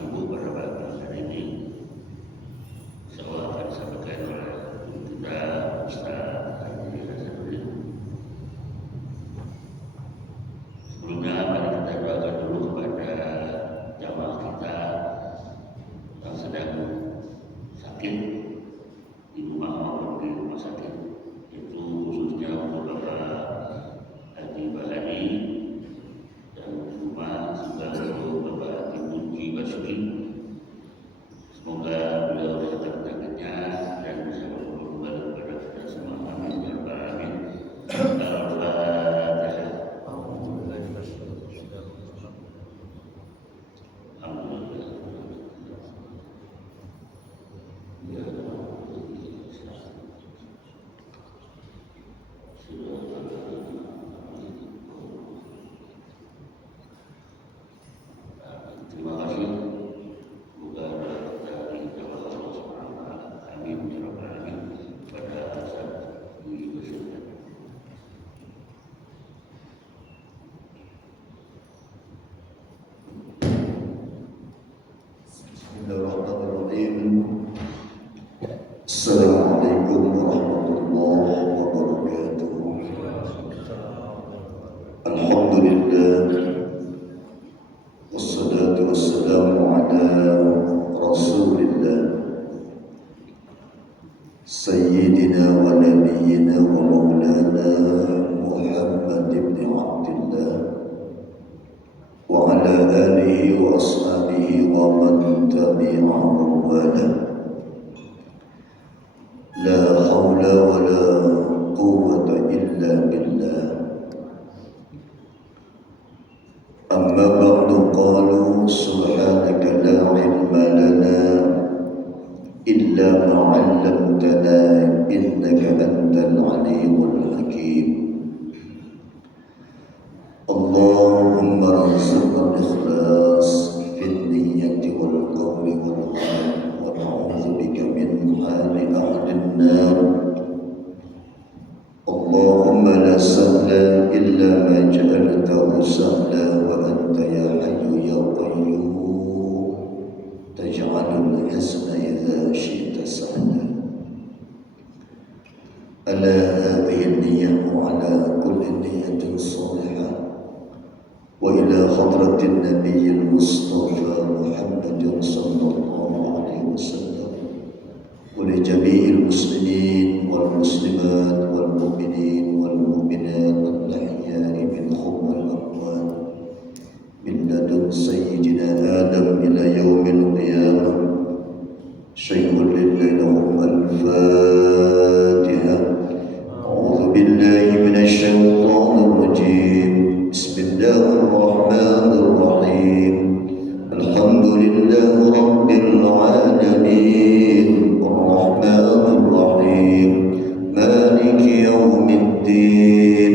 subuh pada pagi hari ini. Insyaallah akan disampaikan oleh kita Ustaz Haji Hasanudin. Sebelumnya mari kita doakan dulu kepada jamaah kita yang sedang sakit di rumah maupun di rumah sakit, itu khususnya untuk Bapak Haji Bahari dan rumah juga untuk Bapak Haji Muji Basuki. Semoga beliau sehat penyakitnya dan bisa kembali kepada kita semua. Amin ya rabbal alamin. Al-Fatihah. Terima kasih. Semoga kita dijawab Allah Subhanahu wa taala. Amin ya rabbal alamin. Pada saat ini bersyukur. Bismillahirrahmanirrahim. Assalamualaikum warahmatullahi wabarakatuh. Alhamdulillah. Wassalatu wassalamu ala Rasulillah Sayyidina wa nabiyyina wa maulana Muhammad ibn Abdullah wa ala alihi wa ashabihi wa man tabi'ahum wa la. La hawla wa la quwwata illa billah. Amma ba'du, qalu subhanaka la ilma lana illa ma 'allamtana innaka antal alimul hakim. Allahumma arzuqna al-ikhlas fil niyyati wal qawli wal 'amal wa na'udzu bika min hali ahli an-nar. Allahumma la sahla illa ma ja'altahu sahla wa anta ya hayyu ya qayyum taj'alul hasana idza syi'ta sahla. Ala hadhihi an-niyyah wa ala kulli niyyatin salihah wa ila hadratin nabiyyil mustafa Muhammadin sallallahu alaihi wasallam wa li jami'il muslimin wal muslimat wal mu'minin wal mu'minat al-ahya'i minhum wal amwat min ladun sayyidina Adam ila yaumil qiyamah. Syai'un lillahi lahum al-Fatihah. A'udzu billahi minasy syaithanir rajim. Bismillahirrahmanirrahim. Alhamdulillahi rabbil alamin. Ar-Rahmanir Rahim. Maliki yaumiddin.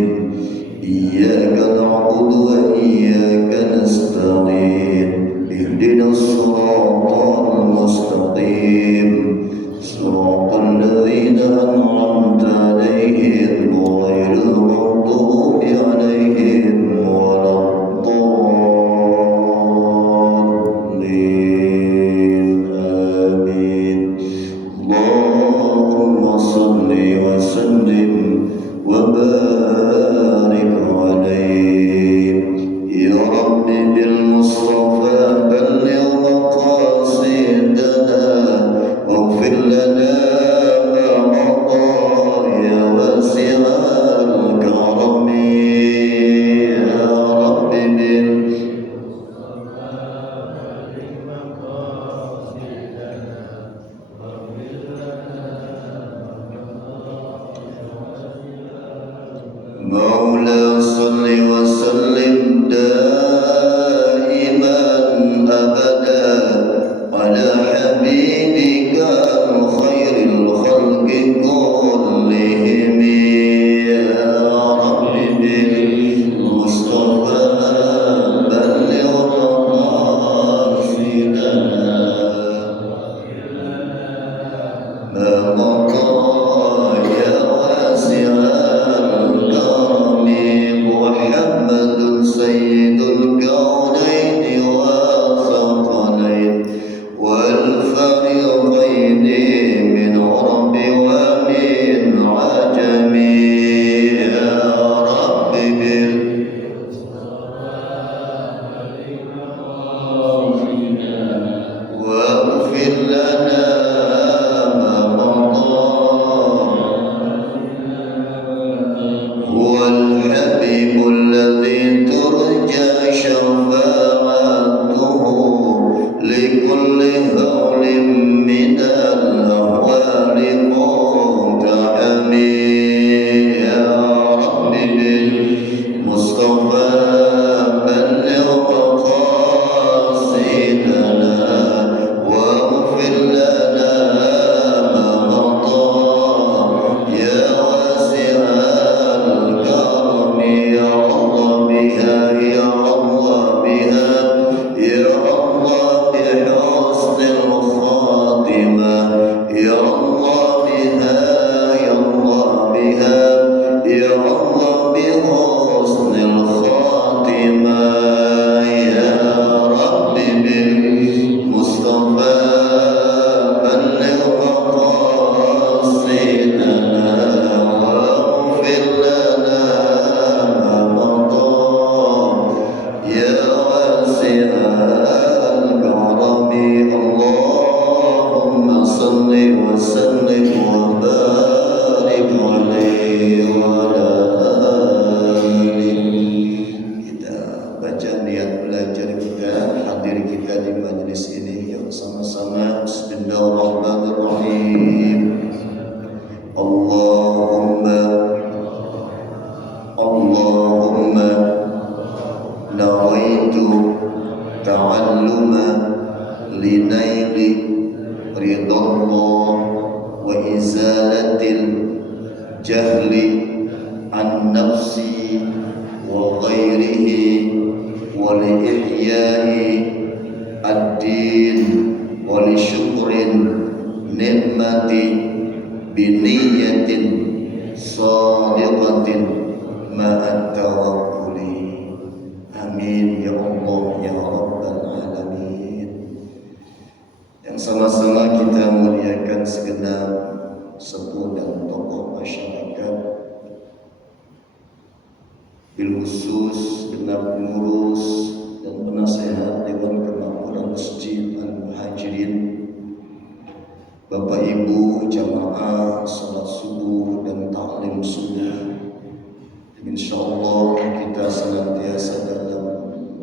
Iyyaka na'budu wa iyyaka nasta'in. Ihdinas siratal mustaqim. Siratal ladzina an'amta 'alaihim ghairil maghdubi 'alaihim waladdallin. Amin. Allahumma salli wa sallim wa barik 'alaihi. Ya Rabbi bil Mustafa balligh maqasidana waghfir lana ma mada ya wasi'al karami. Ya Rabbi bil Maula salli wa sallim daiman abada ala habibika al-khair niat belajar kita, hadir kita di majelis ini yang sama-sama Bismillahirrahmanirrahim. Allahumma nawaitu ta'alluma linaili ridallah wa izalatil jahli an nafsi wa ghairihi wa li ihya'i ad-din wa li syukrin ni'mati biniyatin sadiqatin ma'at tawakkuli. Amin ya Allah ya Rabbal Alamin. Yang sama-sama kita muliakan segenap sepuh dan tokoh masyarakat, bil khusus genap pengurus dan penasehat Dewan Kemakmuran Masjid Al-Muhajirin, Bapak Ibu jamaah salat subuh dan taklim subuh. Insyaallah kita senantiasa dalam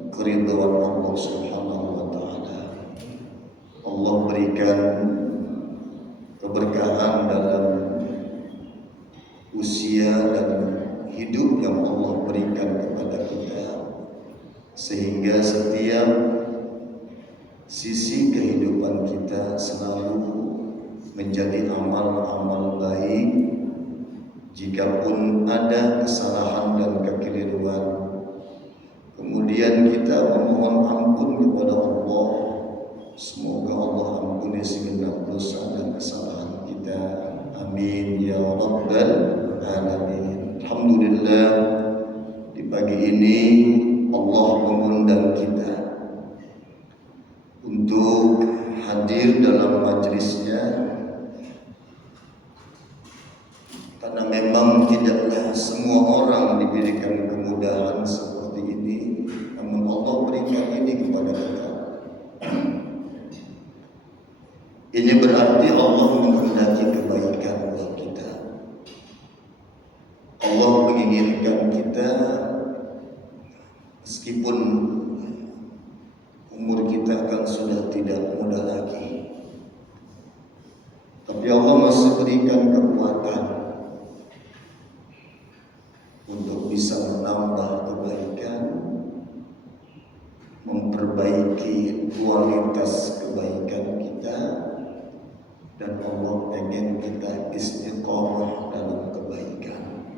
keridhaan Allah Subhanahu wa taala. Allah berikan keberkahan dalam usia dan hidup yang Allah berikan kepada kita, sehingga setiap sisi kehidupan kita selalu menjadi amal-amal baik. Jikapun ada kesalahan dan kekeliruan, kemudian kita memohon ampun kepada Allah, semoga Allah ampuni segenap dosa dan kesalahan kita. Amin ya Rabbal Alamin. Alhamdulillah, di pagi ini Allah mengundang kita untuk hadir dalam majelisnya, karena memang tidaklah semua orang diberikan kemudahan seperti ini, namun Allah berikan ini kepada kita. Ini berarti Allah menghendaki kebaikan buat kita. Allah menginginkan kita, meskipun umur kita kan sudah tidak muda lagi, tapi Allah masih berikan kekuatan untuk bisa menambah kebaikan, memperbaiki kualitas kebaikan kita, dan Allah ingin kita istiqomah dalam kebaikan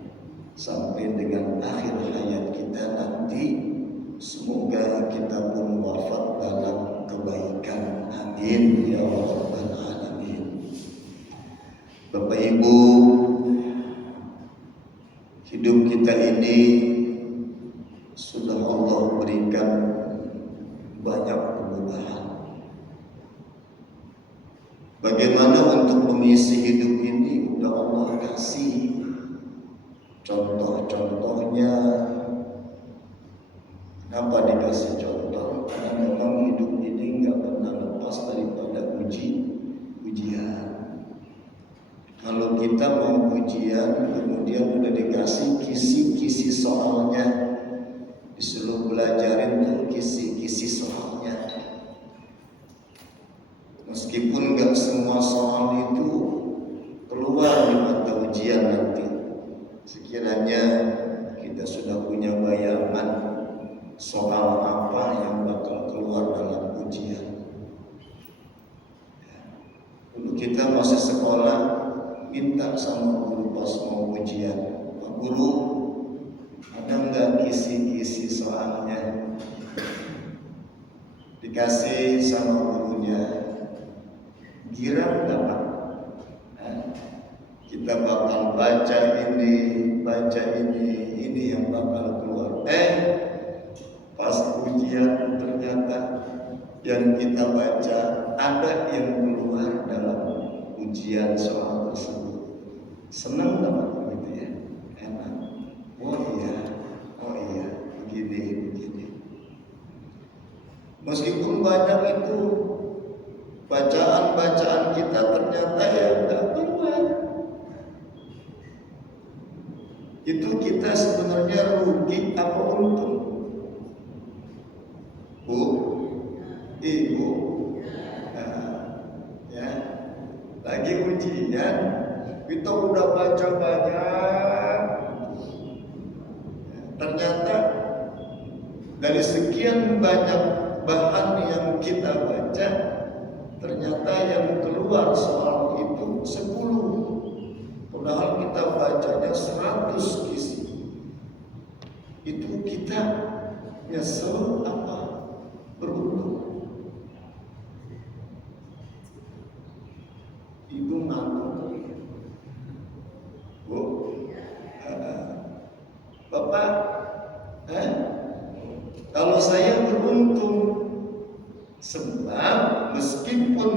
sampai dengan akhir hayat kita nanti. Semoga kita pun wafat dalam kebaikan. Amin ya Rabbal Alamin. Bapak Ibu, hidup kita ini sudah Allah berikan banyak kemudahan. Bagaimana untuk mengisi hidup ini sudah Allah kasih. Contoh-contohnya, kenapa dikasih contoh? Karena memang hidup ini nggak pernah lepas daripada ujian. Kalau kita mau ujian, kemudian udah dikasih kisi-kisi soalnya, disuruh belajarin tuh kisi-kisi soalnya. Meskipun nggak semua soal itu keluar di mata ujian nanti, sekiranya kita sudah punya bayangan soal apa yang bakal keluar dalam ujian. Dulu kita masih sekolah, minta sama guru pas mau ujian, Pak Guru, ada nggak kisi-kisi soalnya? Dikasih sama gurunya, girang nggak Pak? Kita bakal baca ini yang bakal keluar. Pas ujian ternyata yang kita baca ada yang keluar dalam ujian soal tersebut. Senang banget gitu ya, enak. Oh iya, begini. Meskipun banyak itu bacaan kita, ternyata ya nggak keluar. Itu kita sebenarnya rugi apa untung? Ibu, ya, lagi ujian, kita udah baca banyak. Ternyata dari sekian banyak bahan yang kita baca, ternyata yang keluar soal itu 10. Padahal kita bacanya 100 isi. Itu kita nyesel apa? Beruntung. Ibu ngantuk. Bu, Bapak, kalau saya beruntung, sebab meskipun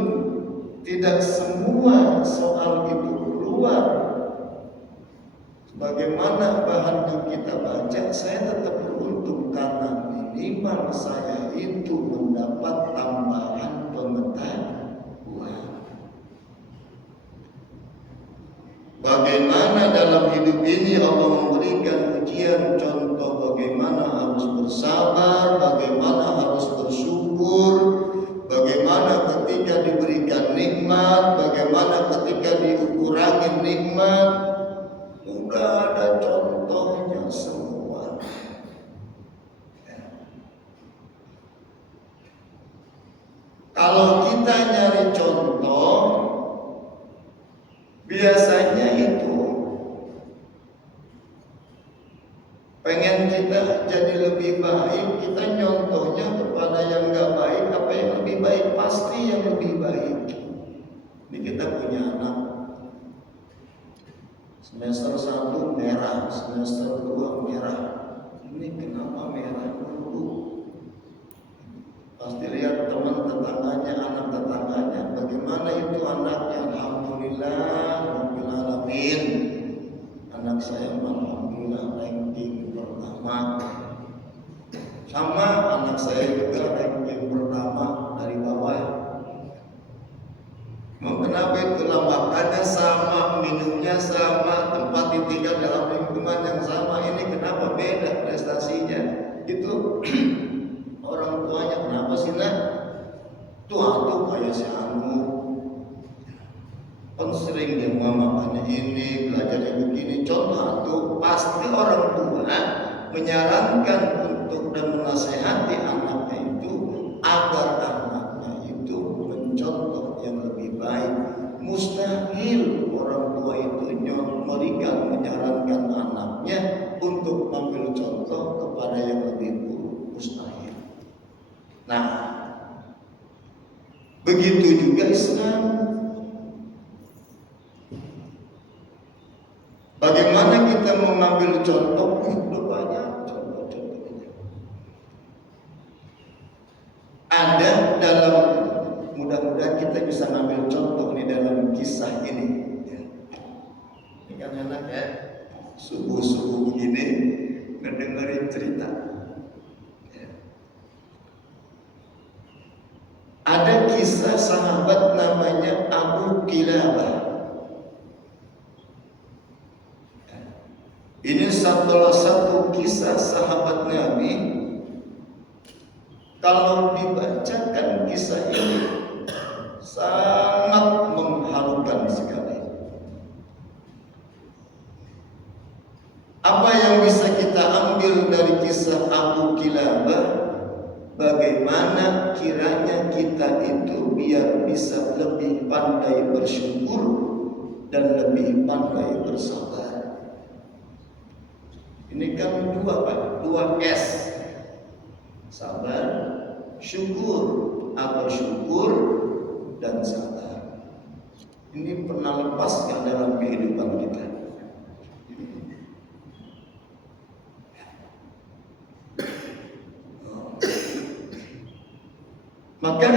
tidak semua soal itu keluar bagaimana bahan yang kita baca, saya tetap beruntung karena minimal saya itu mendapat tambahan pengetahuan. Bagaimana dalam hidup ini Allah memberikan ujian, contoh bagaimana harus bersabar, bagaimana harus bersyukur, bagaimana ketika diberikan nikmat, bagaimana ketika dikurangi nikmat. Udah ada contohnya semua. Kalau kita nyari contoh, biasanya itu pengen kita jadi lebih baik, kita nyontohnya kepada yang gak baik. Apa yang lebih baik? Pasti yang lebih baik. Ini kita punya anak semester 1 merah, semester 2 merah. Ini kenapa merah dulu? Pasti lihat teman tetangganya, anak tetangganya, bagaimana itu anaknya. Alhamdulillah Rabbil Alamin, anak saya alhamdulillah ranking pertama. Sama anak saya juga ranking pertama dari bawah. Kenapa itulah? Makannya sama, minumnya sama, tempat ditinggal dalam lingkungan yang sama. Ini kenapa beda prestasinya? Itu orang tuanya, kenapa sih nak? Tuh kayak si Anu kan sering dia mau makannya ini, belajarnya begini. Contoh tuh pasti orang tua menyarankan untuk dan menasehati anaknya itu agar anaknya itu mencontoh yang lebih baik. Mustahil orang tua itu menyarankan anaknya untuk mengambil contoh kepada yang lebih buruk. Mustahil. Nah, begitu juga Islam. Bagaimana kita mengambil contoh? Udah banyak contoh-contohnya. Ada dalam, mudah-mudahan kita bisa ngambil contoh di dalam kisah ini. Ini kan enak ya, subuh-subuh begini ngedengerin cerita. Ada kisah sahabat namanya Abu Kilabah. Ini salah satu kisah sahabat Nabi. Kalau dibacakan kisah ini sangat mengharukan sekali. Apa yang bisa kita ambil dari kisah Abu Kilabah? Bagaimana kiranya kita itu biar bisa lebih pandai bersyukur dan lebih pandai bersabar. Ini kan dua S. Sabar, syukur, atau syukur dan sabar. Ini pernah lepas nggak dalam kehidupan kita? Maka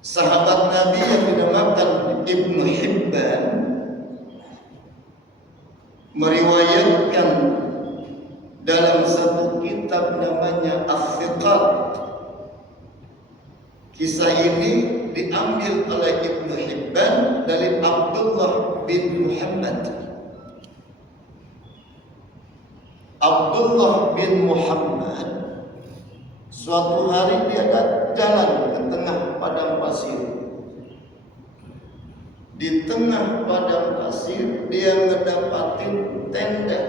sahabat Nabi yang dinamakan Ibnu Hibban meriwayatkan dalam satu kitab namanya As-Siqat. Kisah ini diambil oleh Ibnu Hibban dari Abdullah bin Muhammad. Abdullah bin Muhammad Suatu hari dia jalan ke tengah padang pasir. Di tengah padang pasir dia mendapatin tenda.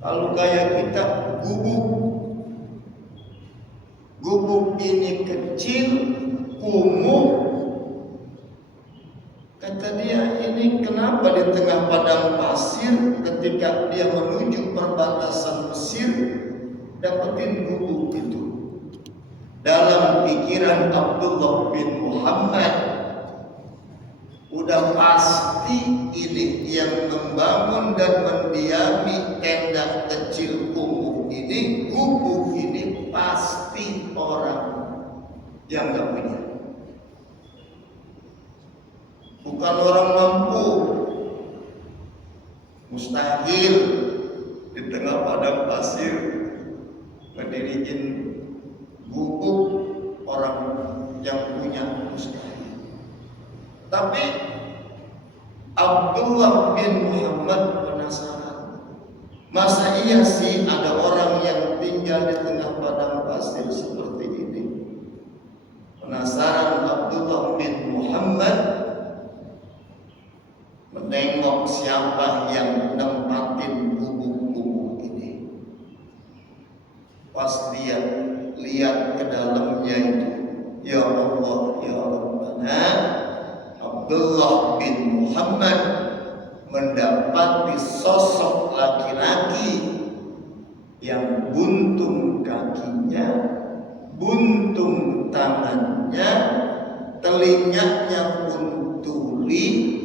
Kalau kayak kita gubuk. Gubuk ini kecil, kumuh. Kata dia, ini kenapa di tengah padang pasir ketika dia menuju perbatasan Mesir dapetin gubuk itu. Dalam pikiran Abdullah bin Muhammad, udah pasti ini yang membangun dan mendiami tenda kecil kumuh ini, gubuk ini pasti orang yang gak punya. Bukan orang mampu. Mustahil di tengah padang pasir ngediriin gubuk orang yang punya, mustahil. Tapi Abdullah bin Muhammad penasaran. Masa iya sih ada orang yang tinggal di tengah padang pasir seperti ini? Penasaran Abdullah bin Muhammad menengok siapa yang nempatin gubuk-gubuk ini. Pas dia lihat ke dalamnya itu, ya Allah, ya Rabbana, Abdullah bin Muhammad mendapati sosok laki-laki yang buntung kakinya, buntung tangannya, telinganya pun tuli,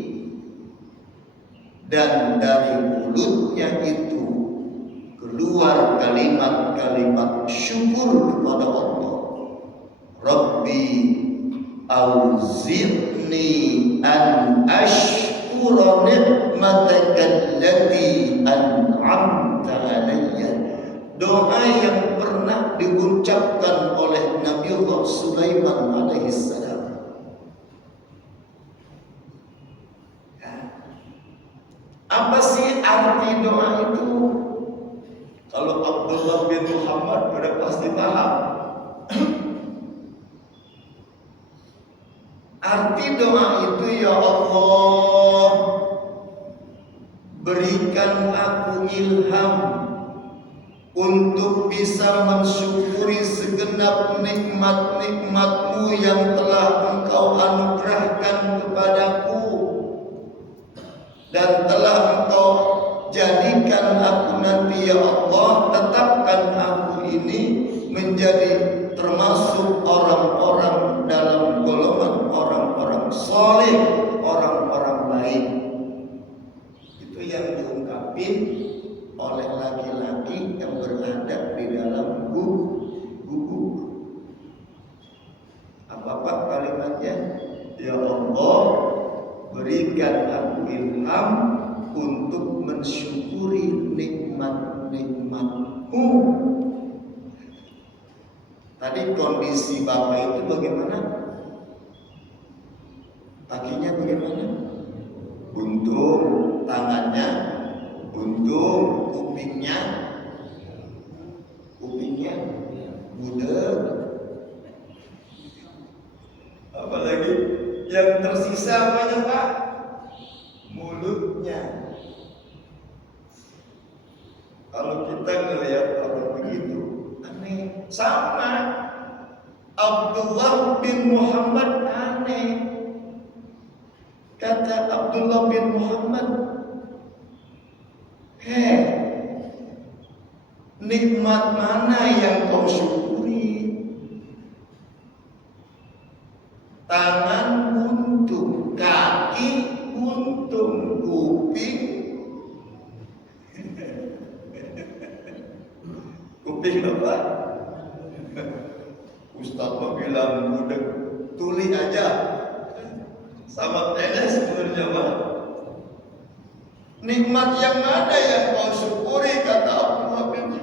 dan dari mulutnya itu keluar kalimat-kalimat syukur kepada Allah. Rabbi auzi'ni an ashkura ni'mataka allati an'amta alayya. Doa yang pernah diucapkan oleh Nabiullah Sulaiman alaihissalam. Apa sih arti doa itu? Kalau Abdullah bin Muhammad udah pasti paham. Arti doa itu, ya Allah, berikan aku ilham untuk bisa mensyukuri segenap nikmat-nikmat-Mu yang telah Engkau anugerahkan kepadaku dan telah Engkau jadikan aku nanti, ya Allah, tetapkan aku ini menjadi termasuk orang-orang dalam golongan orang-orang soleh, orang-orang baik. Itu yang diungkapin oleh laki-laki yang berada di dalam gubuk. Apa kalimatnya? Ya Allah, berikan aku ilham untuk mensyukuri nikmat-nikmat-Mu. Tadi kondisi bapak itu bagaimana? Kakinya bagaimana? Buntung, tangannya buntung, kupingnya budek. Apalagi yang tersisa apanya, Pak? Mulutnya. Kalau kita ngelihat orang begitu, aneh. Sama Abdullah bin Muhammad aneh. Kata Abdullah bin Muhammad, nikmat mana yang kau syukuri? Tangan buntung, kaki buntung, kuping apa? Ustaz bilang budek tuli aja sama tenis sebenarnya, Pak. Nikmat yang mana yang kau syukuri, kata Abdullah bin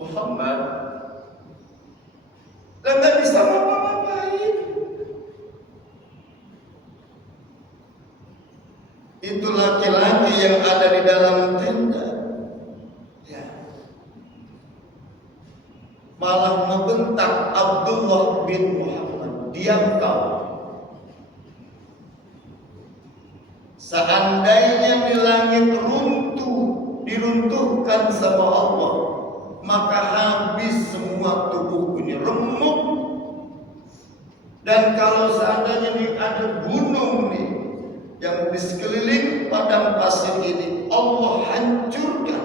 Muhammad? Dan gak bisa ngapa-ngapain. Itu laki-laki yang ada di dalam tenda. Ya. malah membentak Abdullah bin Muhammad, diam kau. Seandainya di langit diruntuhkan sama Allah, maka habis semua tubuhku ini, remuk. Dan kalau seandainya ada gunung nih yang di sekeliling padang pasir ini Allah hancurkan,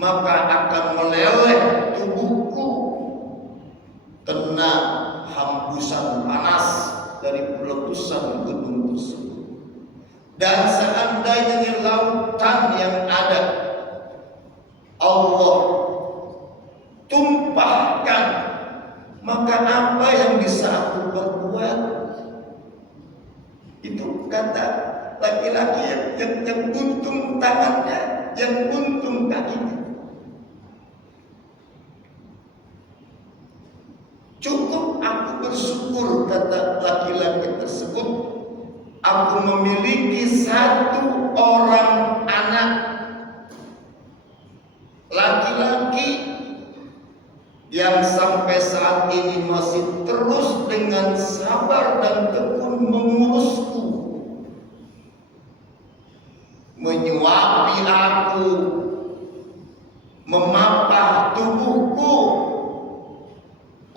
maka akan meleleh tubuhku kena hembusan panas dari letusan gunung tersebut. Dan seandainya lautan yang ada Allah tumpahkan, maka apa yang bisa aku perbuat? Itu kata laki-laki yang buntung tangannya, yang buntung kakinya. Cukup aku bersyukur, kata laki-laki tersebut, aku memiliki satu orang anak laki-laki yang sampai saat ini masih terus dengan sabar dan tekun mengurusku, menyuapi aku, memapah tubuhku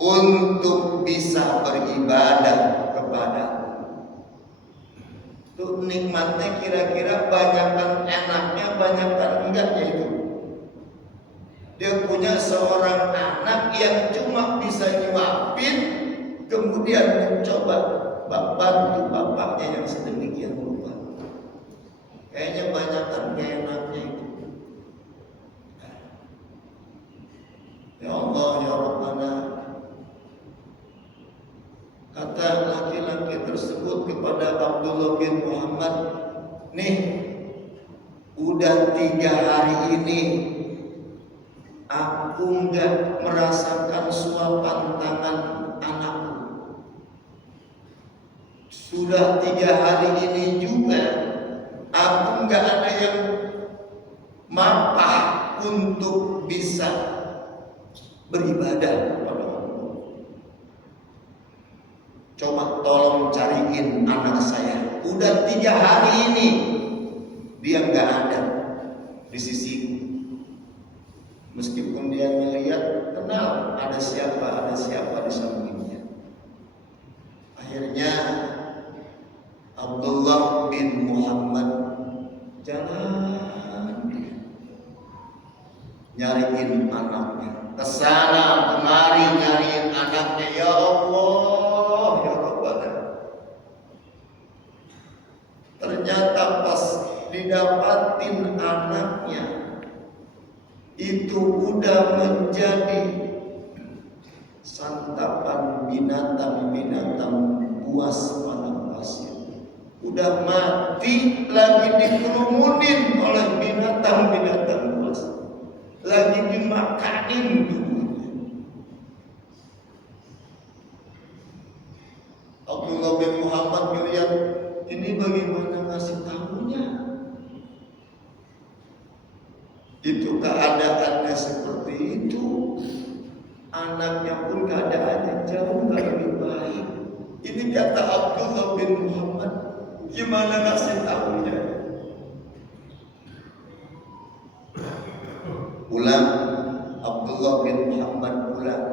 untuk bisa beribadah kepada-Mu. Itu nikmatnya kira-kira banyakkan enaknya, banyakkan enggaknya itu. Dia punya seorang anak yang cuma bisa nyuapin, kemudian mencoba bantu bapaknya yang sedemikian rupa. Kayaknya banyakkan enaknya itu. Ya Allah, ya Rabbana. Kata laki-laki tersebut kepada Abdullah bin Muhammad, nih udah 3 hari ini aku enggak merasakan suapan tangan anakku. Sudah 3 hari ini juga aku enggak ada yang mapah untuk bisa beribadah kepada Allah. Coba tolong cariin anak saya. Udah 3 hari ini dia enggak ada di sisiku. Meskipun dia melihat, kenal ada siapa di sampingnya. Akhirnya Abdullah bin Muhammad jalan nyariin anaknya, kesana kemari nyariin anaknya. Ya Allah, ya Rabbana. Ternyata pas didapatin anaknya, itu udah menjadi santapan binatang-binatang buas padang pasir. Udah mati, lagi dikerumunin oleh binatang-binatang buas, lagi dimakanin tubuhnya. Abdullah bin Muhammad melihat ini, bagaimana ngasih tahunya? Itu keadaannya seperti itu. Anaknya pun keadaannya jauh lebih baik. Ini kata Abdullah bin Muhammad, gimana ngasih tahunya? Pulang, Abdullah bin Muhammad pulang,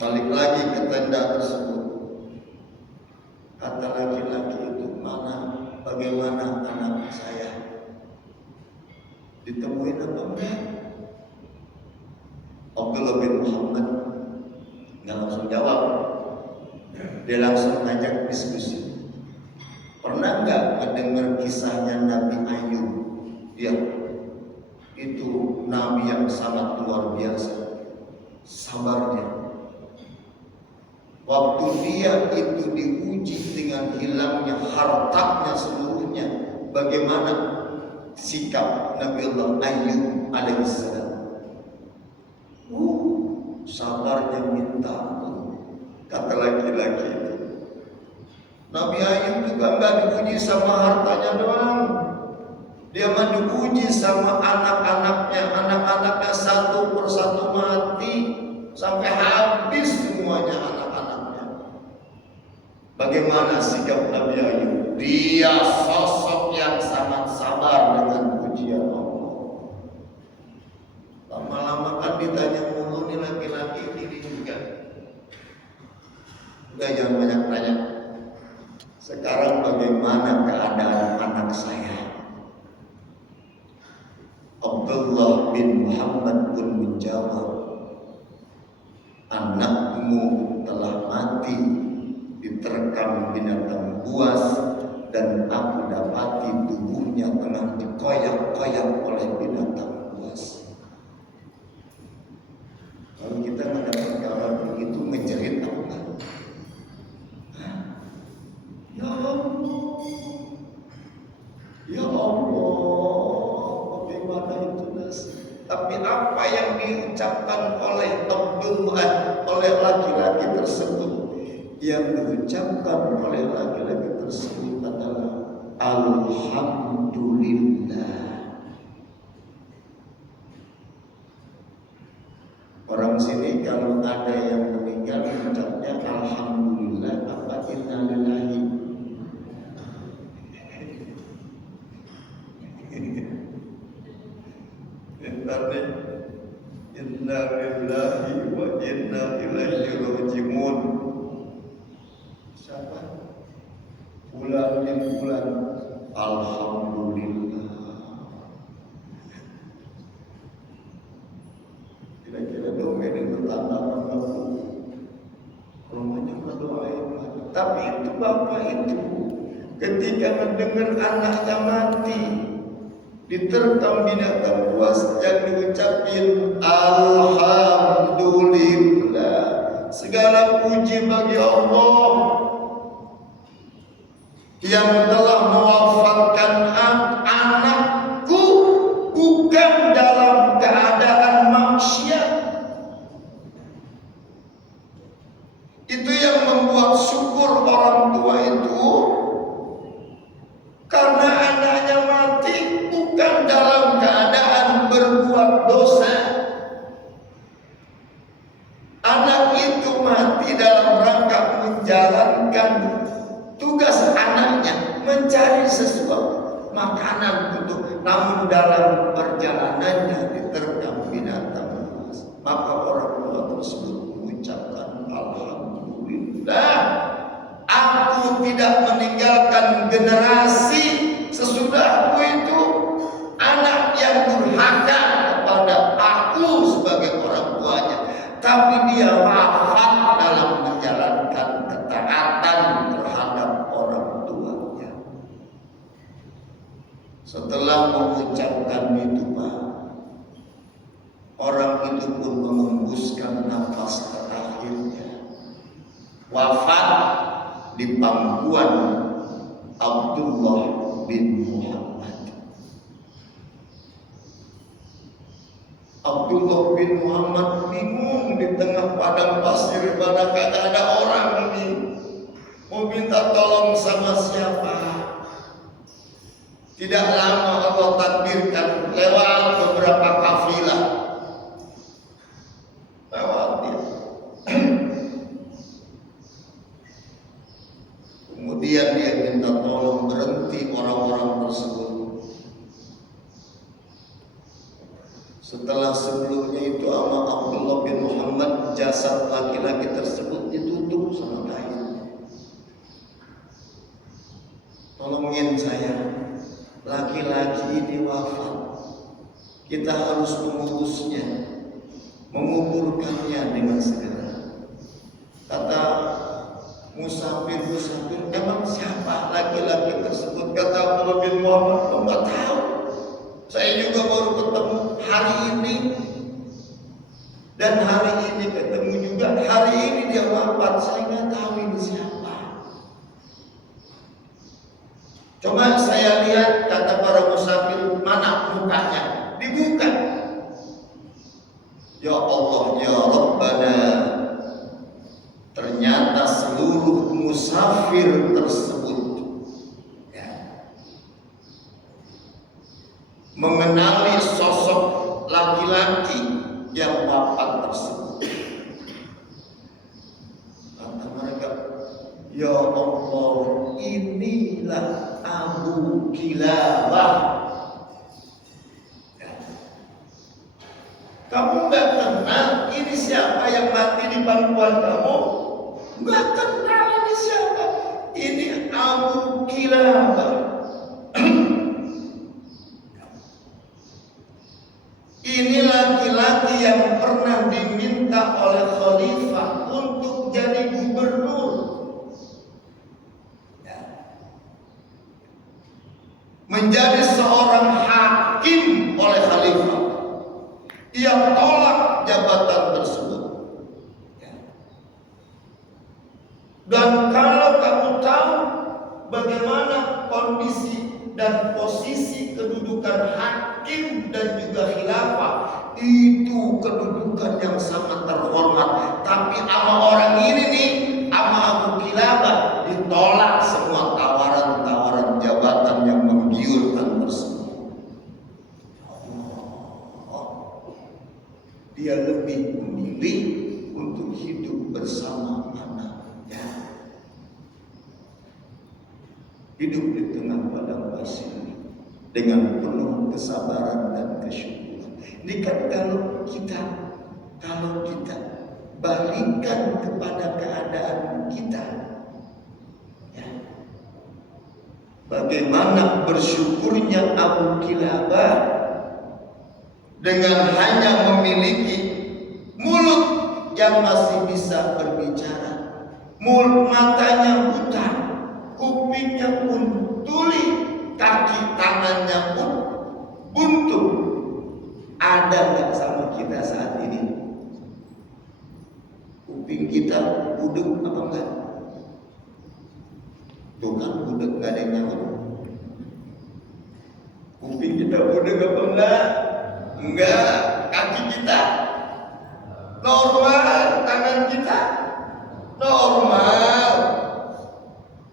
balik lagi ke tenda tersebut. Kata laki-laki itu, bagaimana anak saya? Ditemuin apa enggak? Abdullah bin Muhammad nggak langsung jawab. Dia langsung ngajak diskusi. Pernah nggak mendengar kisahnya Nabi Ayub? Dia itu nabi yang sangat luar biasa sabarnya. Waktu dia itu diuji dengan hilangnya hartanya seluruhnya, bagaimana sikap Nabi Allah Ayub alaihissalam? Sabarnya minta ampun, kata laki-laki itu. Nabi Ayub juga enggak diuji sama hartanya doang. Dia diuji sama anak-anaknya. Anak-anaknya satu persatu mati. sampai habis semuanya anak-anaknya. Bagaimana sikap Nabi Ayub? Dia sosok yang sangat sabar dengan ujian Allah. Lama-lama kan ditanya mulu nih laki-laki ini juga. Udah jangan banyak tanya. Sekarang bagaimana keadaan anak saya? Abdullah bin Muhammad pun menjawab, anakmu telah mati diterkam binatang buas dan aku dapati tubuhnya tengah dikoyak-koyak oleh binatang buas. Kalau kita mendapat kabar begitu menjerit apa? Ya Allah, ya Allah, bagaimana itu nasib? Tapi apa yang diucapkan oleh Abdullah, oleh laki-laki tersebut, yang diucapkan oleh laki-laki tersebut adalah Alhamdulillah. Orang sini kalau ada yang meninggal ucapnya Alhamdulillah apa innalillahi. Inna lillahi wa inna ilaihi raji'un. Siapa? Bulan bin bulan. Alhamdulillah. Kira-kira dongeng itu tanda mengaku rumahnya berdoain. Tapi itu bapak itu ketika mendengar anaknya mati diterkam binatang buas yang diucapin Alhamdulillah, segala puji bagi Allah yang telah mewafatkan anakku bukan dalam keadaan maksiat. Itu yang membuat syukur orang tua itu, karena anaknya mati bukan dalam keadaan berbuat dosa. Anak itu mati dalam rangka menjalankan tugas anaknya, mencari sesuatu makanan untuk, namun dalam perjalanannya diterkam binatang buas. Maka orang tua tersebut mengucapkan Alhamdulillah, aku tidak meninggalkan generasi sesudahku itu anak yang durhaka kepada aku sebagai orang tuanya, tapi dia wafat dalam menjalankan ketaatan terhadap orang tuanya. Setelah mengucapkan itu, Pak, orang itu pun mengembuskan nafas terakhirnya, wafat di pangkuan Abdullah bin Muhammad. Abdullah bin Muhammad bingung di tengah padang pasir, mana kagak ada orang ini, mau minta tolong sama siapa. Tidak lama Allah takdirkan lewat beberapa kafilah, lewat dia. Kemudian dia minta tolong berhenti orang-orang tersebut. Setelah sebelumnya itu sama Abdullah bin Muhammad, jasad laki-laki tersebut ditutup sama kain. Tolongin saya, laki-laki ini wafat. Kita harus mengurusnya, menguburkannya dengan segera. Kata musafir, emang siapa laki-laki tersebut? Kata Abdullah bin Muhammad, enggak tahu. Saya juga baru ketemu hari ini, dan hari ini ketemu juga, hari ini dia wafat. Saya nggak tahu ini siapa. Coba saya lihat, kata para musafir, mana mukanya? Dibuka. Ya Allah, ya Rabbana, ternyata seluruh musafir tersebut mengenali sosok laki-laki yang wafat tersebut. inilah Abu Kilabah. Ya. Kamu nggak kenal ini siapa yang mati di pangkuan kamu? Nggak kenal ini siapa? Ini Abu Kilabah. Ini laki-laki yang pernah diminta oleh khalifah untuk jadi gubernur. Ya. Menjadi seorang hakim oleh khalifah. Ia tolak jabatan tersebut. Ya. Dan kalau kamu tahu bagaimana kondisi dan posisi kedudukan hakim dan juga khilafah, itu kedudukan yang sangat terhormat. Tapi sama orang ini nih, sama Abu Kilabah, ditolak semua tawaran-tawaran jabatan yang menggiurkan tersebut. Dia lebih memilih untuk hidup bersama anaknya, hidup di tengah padang pasir dengan penuh kesabaran dan kesyukuran. Ini kan kalau kita balikan kepada keadaan kita, ya, bagaimana bersyukurnya Abu Kilabah dengan hanya memiliki mulut yang masih bisa berbicara, matanya buta, kupingnya pun tuli, kaki tangannya pun buntu. Ada nggak sama kita saat ini? Kuping kita budek apa enggak? Tuh kan budek, nggak ada yang nyaman. Kuping kita budek apa enggak? Enggak. Kaki kita normal, tangan kita normal,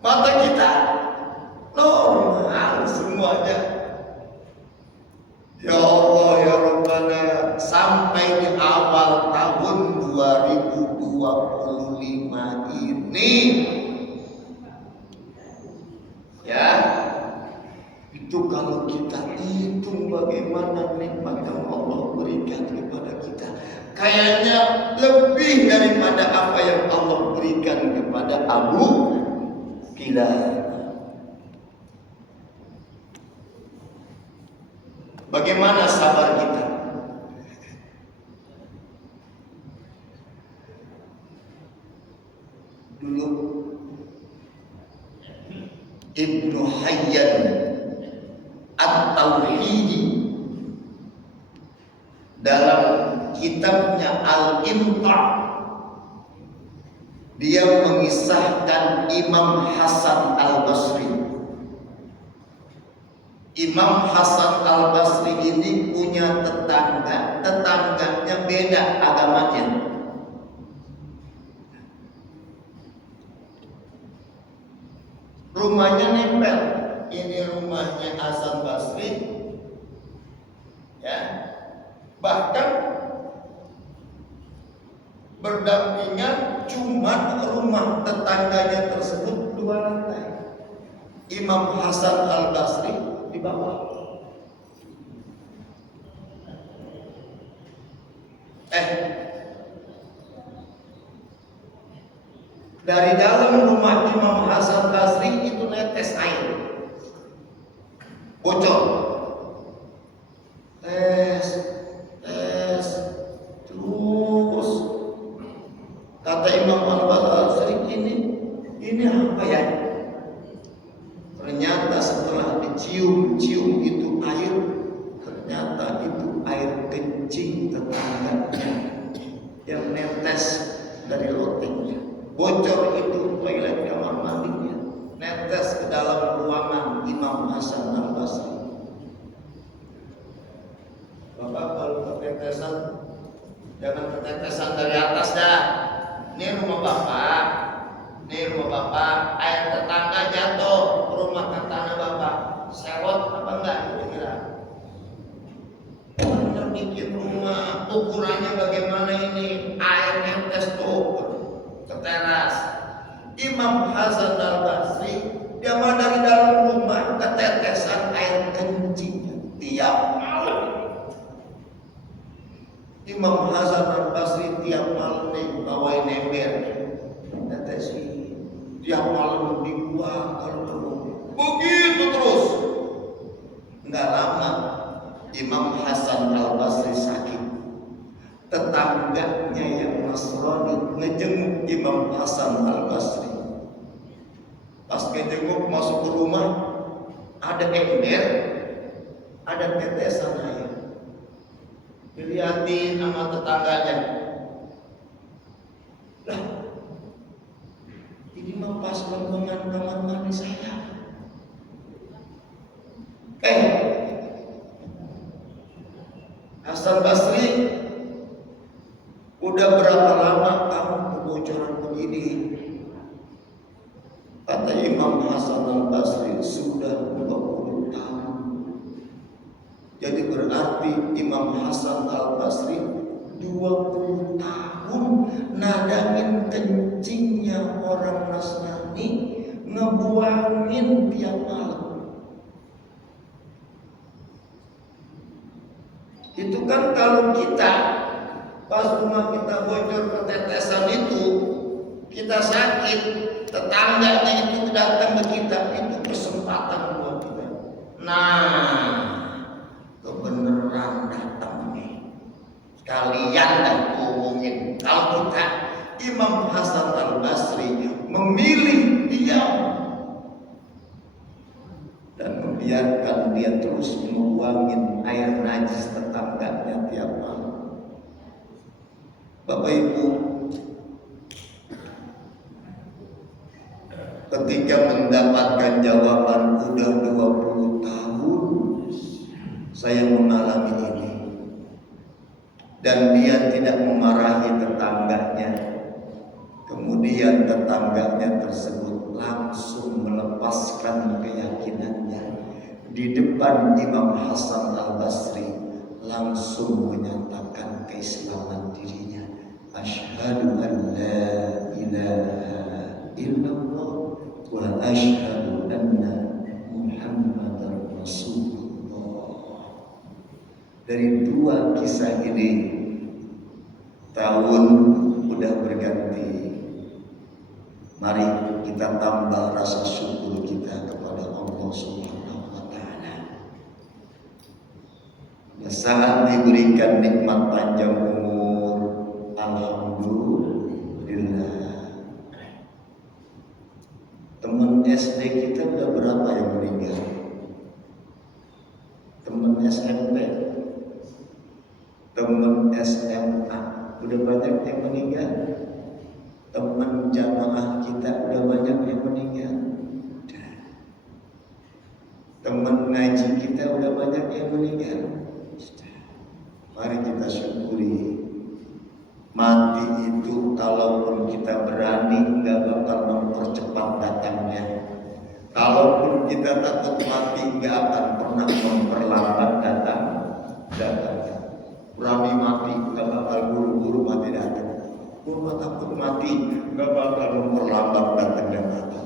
mata kita normal, semuanya. Ya Allah ya Rabbana, sampai di awal tahun 2025 ini, ya, itu kalau kita hitung bagaimana nikmat yang Allah berikan kepada kita, kayaknya lebih daripada apa yang Allah berikan kepada Abu Kilabah. Bagaimana sabar kita? Dulu Ibnu Hayyan At-Tauhidi dalam kitabnya Al-Imta', dia mengisahkan Imam Hasan Al-Basri. Imam Hasan Al-Basri ini punya tetangganya beda agamanya. Rumahnya nempel. Ini rumahnya Hasan Basri, ya. Bahkan berdampingan, cuma rumah tetangganya tersebut 2 lantai. Imam Hasan Al-Basri di bawah. Dari dalam rumah Imam Hasan Basri itu netes air, bocor, terus kata Imam Al-Basri, ini apa ya? Ternyata setelah dicium itu air, ternyata itu air kencing tetangganya yang netes dari lotengnya. Bocor itu toilet kamar mandinya, netes ke dalam ruangan Imam Hasan Al-Basri. Bapak kalau ketetesan, jangan ketetesan dari atas dah. Ini rumah bapak, air tetangga jatuh ke rumah ke tanah bapak, sewot apa enggak kira-kira? Bener bikin rumah, ukurannya bagaimana ini? Air netes tuh ke teras. Imam Hasan Al-Basri tiap malam nih bawain ember. Kata si tiap malam dibuang kalau begitu terus. Nggak lama Imam Hasan Al-Basri sakit. Tetangganya yang Nasrani ngejenguk Imam Hasan Al-Basri. Pas ngejenguk masuk ke rumah, ada ember, ada tetesan air. Dilihatin sama tetangganya. Lah, ini mah pas lengkungan kamar mandi saya. Hasan Basri, udah berapa lama kamu kebocoran begini? Kata Imam Hasan Al-Basri, sudah 20 tahun. Jadi berarti Imam Hasan Al-Basri 20 tahun nadangin kencingnya orang Nasrani, ngebuangin tiap malam. Itu kan kalau kita pas rumah kita bocor ketetesan itu, kita sakit, tetangganya itu datang ke kita, itu kesempatan buat kita. Nah, kebenaran datang nih. Kalian dah ngomongin kalau kita Imam Hasan Al-Basri memilih diam dan membiarkan dia terus membuangin air najis tetangganya tiap malam. Bapak Ibu, ketika mendapatkan jawaban udah 20 tahun saya mengalami ini, dan dia tidak memarahi tetangganya, kemudian tetangganya tersebut langsung melepaskan keyakinannya di depan Imam Hasan Al-Basri, langsung menyatakan keislaman dirinya. Asyhadu an la ilaha illallah wa asyhadu anna Muhammadar Rasulullah. Dari dua kisah ini, tahun udah berganti. Mari kita tambah rasa syukur kita kepada Allah Subhanahu wa Ta'ala. Saat diberikan nikmat panjang umur, alhamdulillah. Teman SD kita udah berapa yang meninggal? Teman SMP, teman SMA udah banyak yang meninggal. Teman jamaah kita udah banyak yang meninggal. Teman ngaji kita udah banyak yang meninggal. Mari kita syukuri. Mati itu kalaupun kita berani nggak bakal mempercepat datangnya. Kalaupun kita takut mati nggak akan pernah memperlambat datangnya. Berani mati nggak bakal buru-buru mati datang. Gua takut mati nggak bakal memperlambat datangnya mati.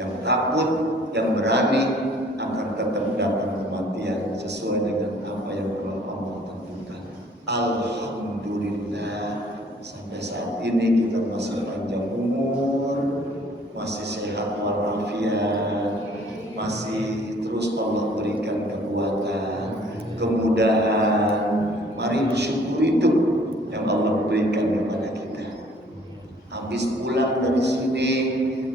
Yang takut, yang berani akan tetap datang kematian sesuai dengan apa yang telah Allah tentukan. Alhamdulillah, sampai saat ini kita masih panjang umur, masih sehat walafiat, masih terus Allah berikan kekuatan, kemudahan. Mari syukuri itu yang Allah berikan kepada kita. Habis pulang dari sini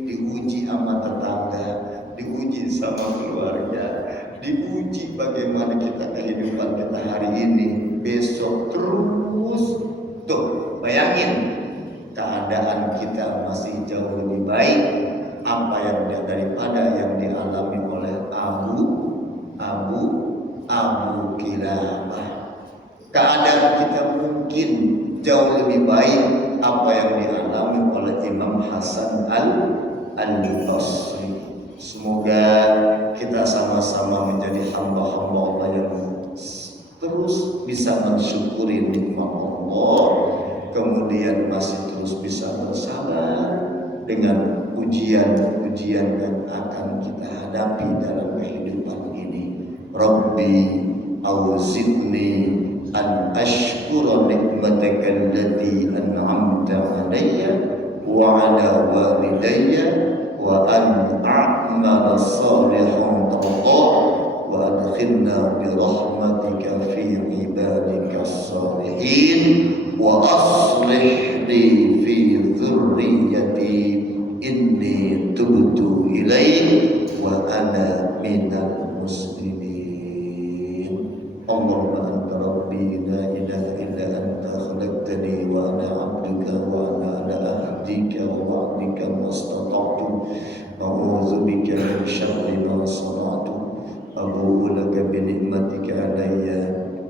diuji sama tetangga, diuji sama keluarga, diuji bagaimana kita kehidupan kita hari ini, besok terus. Tuh, bayangin keadaan kita masih jauh lebih baik apa yang daripada yang dialami oleh Abu Kilabah. Keadaan kita mungkin jauh lebih baik apa yang dialami oleh Imam Hasan Al-Basri. Semoga kita sama-sama menjadi hamba-hamba Allah yang terus bisa mensyukuri nikmat Allah, kemudian masih terus bisa bersabar dengan ujian-ujian yang akan kita hadapi dalam kehidupan ini. Rabbi awzidni an ashkura ni'mataka allati an'amta alayya wa ala walidayya wa an a'mala salihan tardah wa adkhilna bi rahmatika fi ibadika as-salihin wa aslih li fi dhurriyyati inni tubtu ilaik wa ana minal muslimin. Allahumma anta rabbi la ilaha illa anta khalaqtani wa ana 'abduka wa ana ala ahdika wa wa'dika mastata'tu a'udzu bika min syarri ma sana'tu abu'u laka bi ni'matika alayya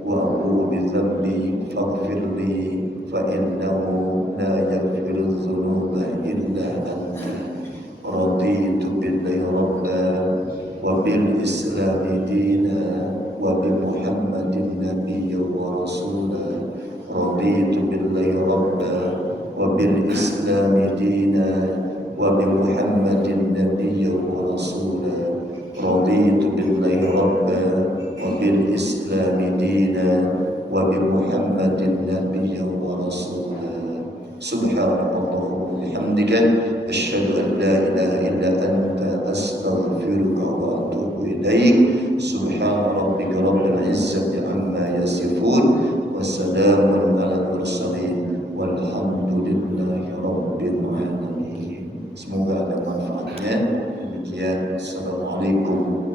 wa abu'u bi dhanbi faghfir li fa innahu la yaghfiru dhunuba illa anta. Raditu billahi rabban wa bil islami dinan wa bi Muhammadin nabiyyan wa rasulan. Raditu billahi rabban wa bil islami dinan wa bi Muhammadin nabiyyan wa rasulan. Raditu billahi rabban wa bil islami dinan wa bi Muhammadin nabiyyan wa rasulan. Subhanallah wa bihamdika asyhadu an la ilaha illa anta astaghfiruka wa atubu ilaik. Subhana rabbika rabbil izzati amma yasifun wa salamun alal mursalin walhamdulillahi rabbil alamin. Semoga ada manfaatnya. Demikian, assalamualaikum